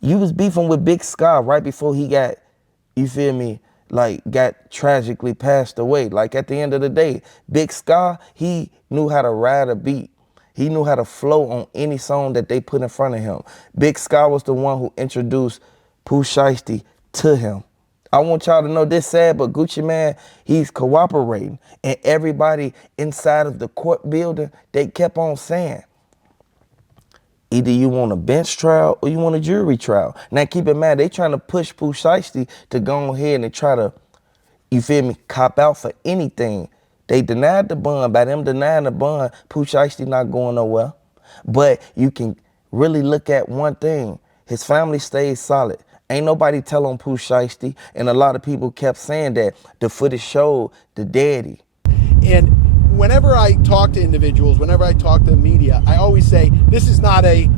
You was beefing with Big Sky right before he got, you feel me, like got tragically passed away. Like at the end of the day, Big Sky, he knew how to ride a beat. He knew how to flow on any song that they put in front of him. Big Sky was the one who introduced Pooh Shiesty to him. I want y'all to know this sad, but Gucci Mane, he's cooperating. And everybody inside of the court building, they kept on saying, either you want a bench trial or you want a jury trial. Now keep in mind, they trying to push Pooh Shiesty to go ahead and try to, you feel me, cop out for anything. They denied the bond. By them denying the bond, Pooh Shiesty not going nowhere. But you can really look at one thing. His family stays solid. Ain't nobody tell on Pooh Shiesty. And a lot of people kept saying that the footage showed the daddy. And whenever I talk to individuals, whenever I talk to the media, I always say this is not a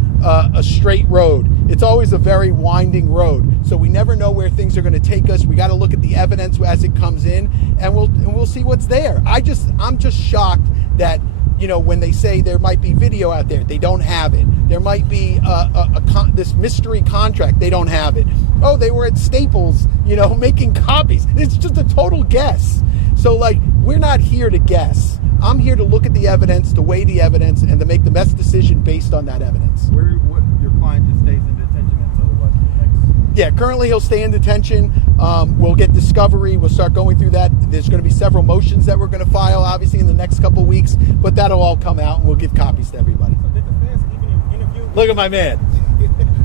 straight road. It's always a very winding road. So we never know where things are going to take us. We got to look at the evidence as it comes in, and we'll see what's there. I'm just shocked that, you know, when they say there might be video out there, they don't have it. There might be this mystery contract, they don't have it. Oh, they were at Staples, you know, making copies. It's just a total guess. So, like, we're not here to guess. I'm here to look at the evidence, to weigh the evidence, and to make the best decision based on that evidence. Your client just stays in detention until what next? Yeah, currently he'll stay in detention. We'll get discovery. We'll start going through that. There's going to be several motions that we're going to file, obviously, in the next couple of weeks, but that'll all come out, and we'll give copies to everybody. So did the feds even interview? Look at my man.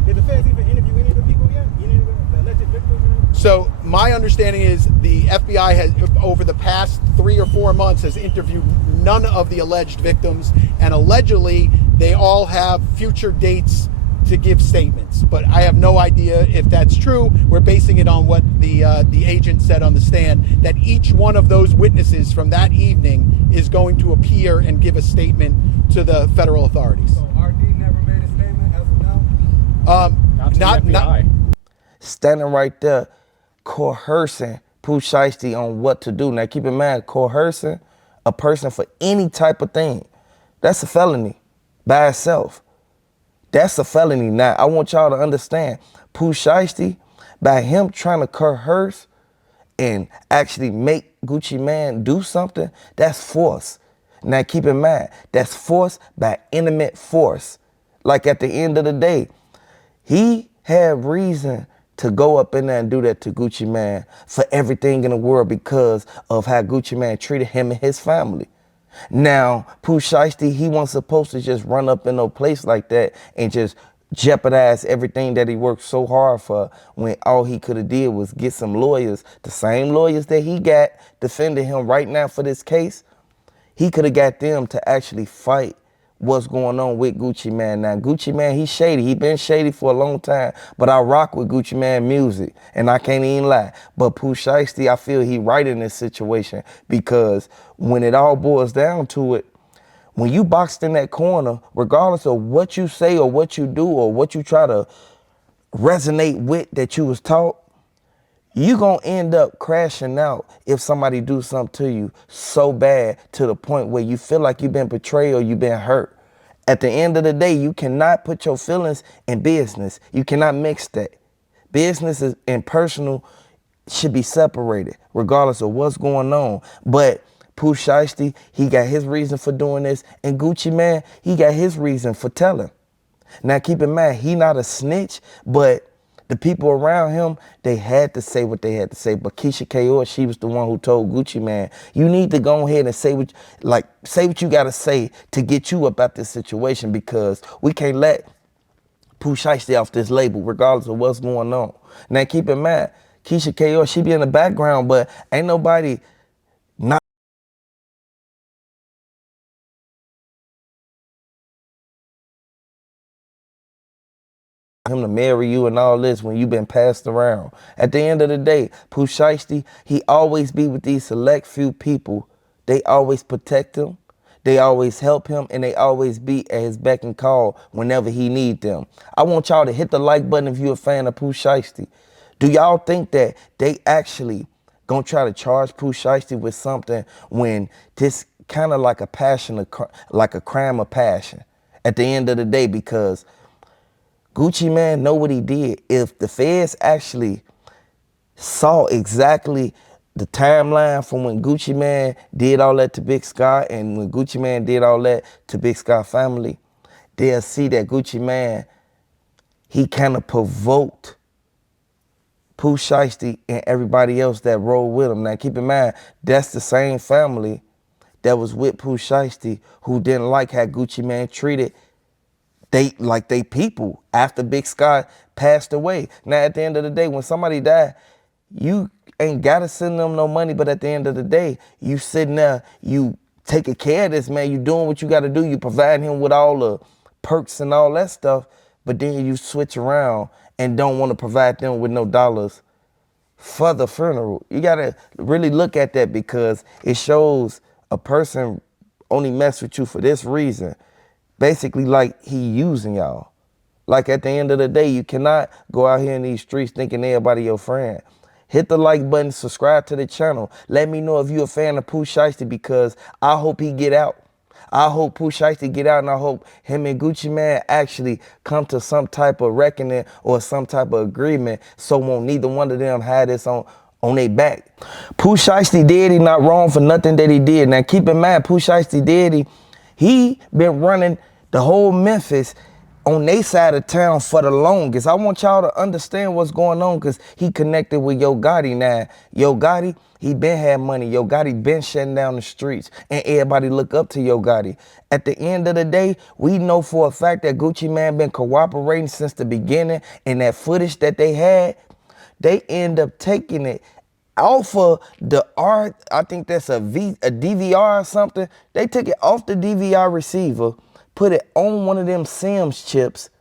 Did the feds even interview any of the people yet? Any of the alleged victims? So my understanding is the FBI has, over the past 3 or 4 months, has interviewed none of the alleged victims, and allegedly they all have future dates to give statements. But I have no idea if that's true. We're basing it on what the agent said on the stand, that each one of those witnesses from that evening is going to appear and give a statement to the federal authorities. So RD never made a statement as of now? Not Standing right there, coercing Pooh Shiesty on what to do. Now keep in mind, coercing a person for any type of thing, that's a felony by itself. That's a felony. Now, I want y'all to understand, Pooh Shiesty, by him trying to coerce and actually make Gucci Mane do something, that's force. Now, keep in mind, that's force by intimate force. Like at the end of the day, he had reason to go up in there and do that to Gucci Mane for everything in the world because of how Gucci Mane treated him and his family. Now, Pooh Shiesty, he wasn't supposed to just run up in no place like that and just jeopardize everything that he worked so hard for when all he could have did was get some lawyers, the same lawyers that he got defending him right now for this case. He could have got them to actually fight what's going on with Gucci Mane. Now, Gucci Mane, he's shady. He been shady for a long time, but I rock with Gucci Mane music, and I can't even lie. But Pooh Shiesty, I feel he right in this situation because when it all boils down to it, when you boxed in that corner, regardless of what you say or what you do or what you try to resonate with that you was taught, you gonna end up crashing out if somebody do something to you so bad to the point where you feel like you've been betrayed or you've been hurt. At the end of the day, you cannot put your feelings in business. You cannot mix that. Business and personal should be separated regardless of what's going on. But Pooh Shiesty, he got his reason for doing this, and Gucci Mane, he got his reason for telling. Now keep in mind, he not a snitch, but the people around him, they had to say what they had to say. But Keisha K.O., she was the one who told Gucci Mane, you need to go ahead and say what you got to say to get you up out this situation because we can't let Pooh Shiesty off this label regardless of what's going on. Now keep in mind, Keisha K.O., she be in the background, but ain't nobody not him to marry you and all this when you've been passed around. At the end of the day, Pooh Shiesty, he always be with these select few people. They always protect him, they always help him, and they always be at his beck and call whenever he need them. I want y'all to hit the like button if you're a fan of Pooh Shiesty. Do y'all think that they actually gonna try to charge Pooh Shiesty with something when this kind of like a passion, like a crime of passion at the end of the day? Because Gucci Man know what he did. If the feds actually saw exactly the timeline from when Gucci Man did all that to Big Sky and when Gucci Man did all that to Big Sky family, they'll see that Gucci Man, he kind of provoked Pooh Shiesty and everybody else that rolled with him. Now keep in mind, that's the same family that was with Pooh Shiesty who didn't like how Gucci Man treated they people after Big Sky passed away. Now at the end of the day, when somebody died, you ain't gotta send them no money, but at the end of the day, you sitting there, you taking care of this man, you doing what you gotta do, you providing him with all the perks and all that stuff, but then you switch around and don't want to provide them with no dollars for the funeral. You gotta really look at that because it shows a person only mess with you for this reason. Basically like he using y'all. Like at the end of the day, you cannot go out here in these streets thinking everybody your friend. Hit the like button, subscribe to the channel. Let me know if you're a fan of Pooh Shiesty because I hope he get out. I hope Pooh Shiesty get out and I hope him and Gucci Man actually come to some type of reckoning or some type of agreement so won't neither one of them have this on their back. Pooh Shiesty did he not wrong for nothing that he did. Now keep in mind, Pooh Shiesty did he been running the whole Memphis on their side of town for the longest. I want y'all to understand what's going on because he connected with Yo Gotti now. Yo Gotti, he been had money. Yo Gotti been shutting down the streets and everybody look up to Yo Gotti. At the end of the day, we know for a fact that Gucci Man been cooperating since the beginning and that footage that they had, they end up taking it off of the art. I think that's a DVR or something. They took it off the DVR receiver, put it on one of them Sims chips,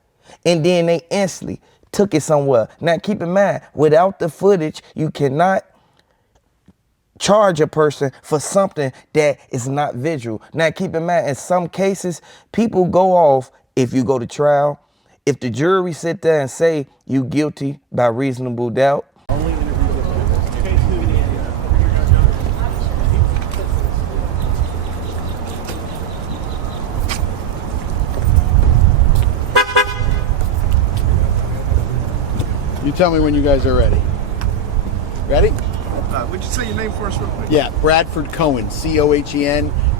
and then they instantly took it somewhere. Now keep in mind, without the footage, you cannot charge a person for something that is not visual. Now keep in mind, in some cases, people go off if you go to trial. If the jury sit there and say you guilty by reasonable doubt, You tell me when you guys are ready. Ready? Would you say your name for us real quick? Yeah, Bradford Cohen, Cohen,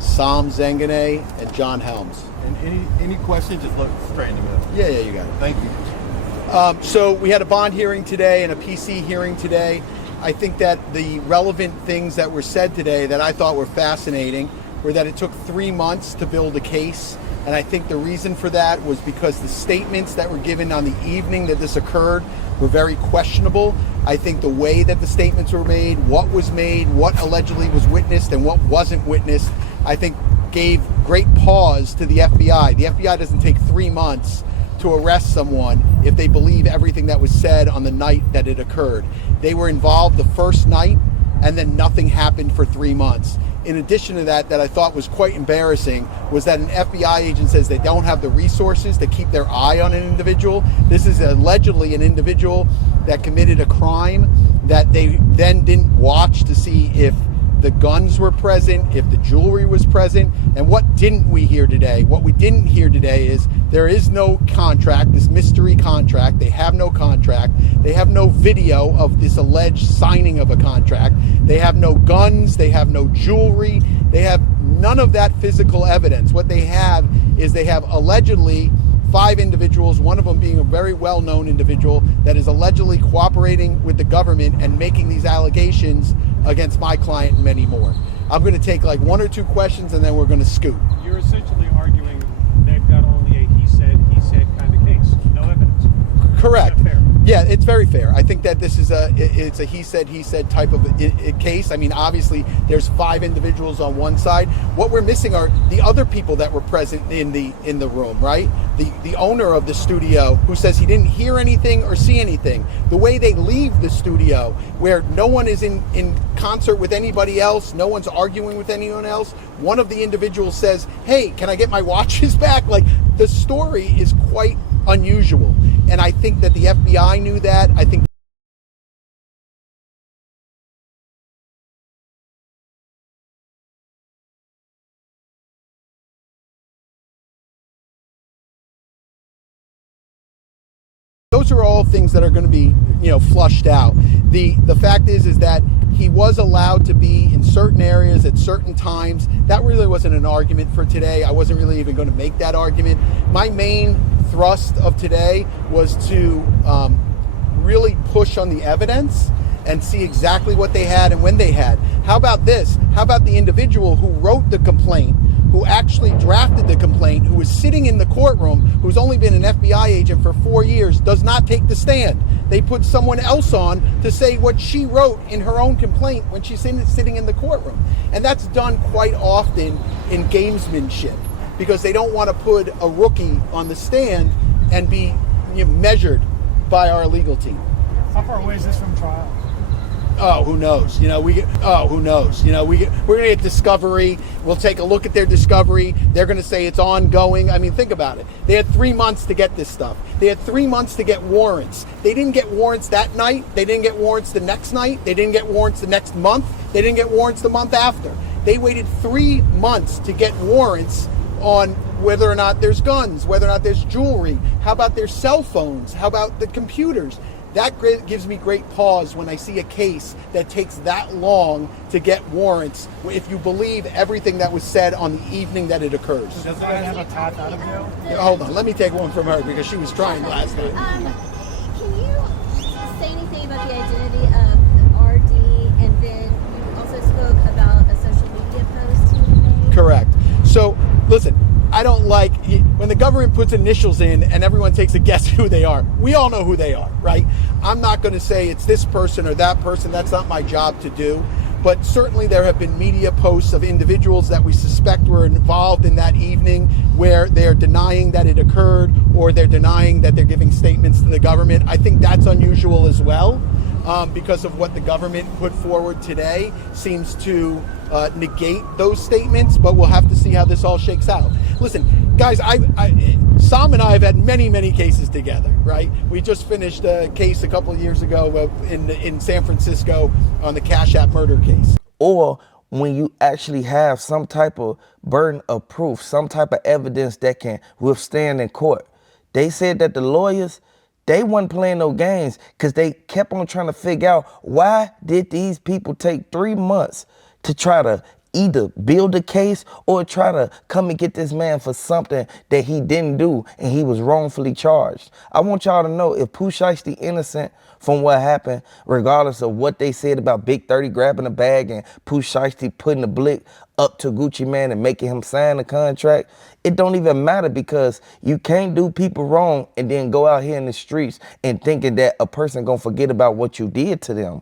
Sam Zengane, and John Helms. And any questions, just look straight into me. Yeah, you got it. Thank you. So we had a bond hearing today and a PC hearing today. I think that the relevant things that were said today that I thought were fascinating were that it took 3 months to build a case. And I think the reason for that was because the statements that were given on the evening that this occurred were very questionable. I think the way that the statements were made, what allegedly was witnessed and what wasn't witnessed, I think gave great pause to the FBI. The FBI doesn't take 3 months to arrest someone if they believe everything that was said on the night that it occurred. They were involved the first night and then nothing happened for 3 months. In addition to that, that I thought was quite embarrassing, was that an FBI agent says they don't have the resources to keep their eye on an individual. This is allegedly an individual that committed a crime that they then didn't watch to see if the guns were present, if the jewelry was present. And what didn't we hear today? What we didn't hear today is there is no contract, this mystery contract. They have no contract. They have no video of this alleged signing of a contract. They have no guns. They have no jewelry. They have none of that physical evidence. What they have is they have allegedly 5 individuals, one of them being a very well-known individual that is allegedly cooperating with the government and making these allegations against my client and many more. I'm going to take like 1 or 2 questions and then we're going to scoot. You're essentially arguing they've got only a he said kind of case, no evidence. Correct. Is that fair? Yeah, it's very fair. I think that this is it's a he said type of a case. I mean, obviously there's 5 individuals on one side. What we're missing are the other people that were present in the room, right? The owner of the studio who says he didn't hear anything or see anything. The way they leave the studio where no one is in concert with anybody else, no one's arguing with anyone else. One of the individuals says, "Hey, can I get my watches back?" Like, the story is quite unusual. And I think that the FBI knew that. I think those are all things that are going to be, flushed out. The fact is that he was allowed to be in certain areas at certain times. That really wasn't an argument for today. I wasn't really even going to make that argument. My main thrust of today was to really push on the evidence and see exactly what they had and when they had. How about this? How about the individual who wrote the complaint, who actually drafted the complaint, who was sitting in the courtroom, who's only been an FBI agent for 4 years, does not take the stand. They put someone else on to say what she wrote in her own complaint when she's sitting in the courtroom. And that's done quite often in gamesmanship, because they don't want to put a rookie on the stand and be measured by our legal team. How far away is this from trial? Oh, who knows? Who knows? We're gonna get discovery. We'll take a look at their discovery. They're gonna say it's ongoing. I mean, think about it. They had 3 months to get this stuff. They had 3 months to get warrants. They didn't get warrants that night. They didn't get warrants the next night. They didn't get warrants the next month. They didn't get warrants the month after. They waited 3 months to get warrants on whether or not there's guns, whether or not there's jewelry. How about their cell phones? How about the computers? That gives me great pause when I see a case that takes that long to get warrants, if you believe everything that was said on the evening that it occurs. Does that guy have a path out of jail? Hold on, let me take one from her because she was trying last night. Can you say anything about the identity of RD, and then you also spoke about a social media post he made? Correct. So, listen, I don't like when the government puts initials in and everyone takes a guess who they are. We all know who they are, right? I'm not going to say it's this person or that person. That's not my job to do. But certainly there have been media posts of individuals that we suspect were involved in that evening where they're denying that it occurred, or they're denying that they're giving statements to the government. I think that's unusual as well, because of what the government put forward today seems to negate those statements, but we'll have to see how this all shakes out. Listen, guys, Sam and I have had many, many cases together, right? We just finished a case a couple of years ago in San Francisco on the Cash App murder case. Or when you actually have some type of burden of proof, some type of evidence that can withstand in court. They said that the lawyers, they weren't playing no games because they kept on trying to figure out, why did these people take 3 months to try to either build a case or try to come and get this man for something that he didn't do and he was wrongfully charged. I want y'all to know, if Pooh Shiesty innocent from what happened, regardless of what they said about Big 30 grabbing a bag and Pooh Shiesty putting the blick up to Gucci Man and making him sign the contract, it don't even matter, because you can't do people wrong and then go out here in the streets and thinking that a person gonna forget about what you did to them.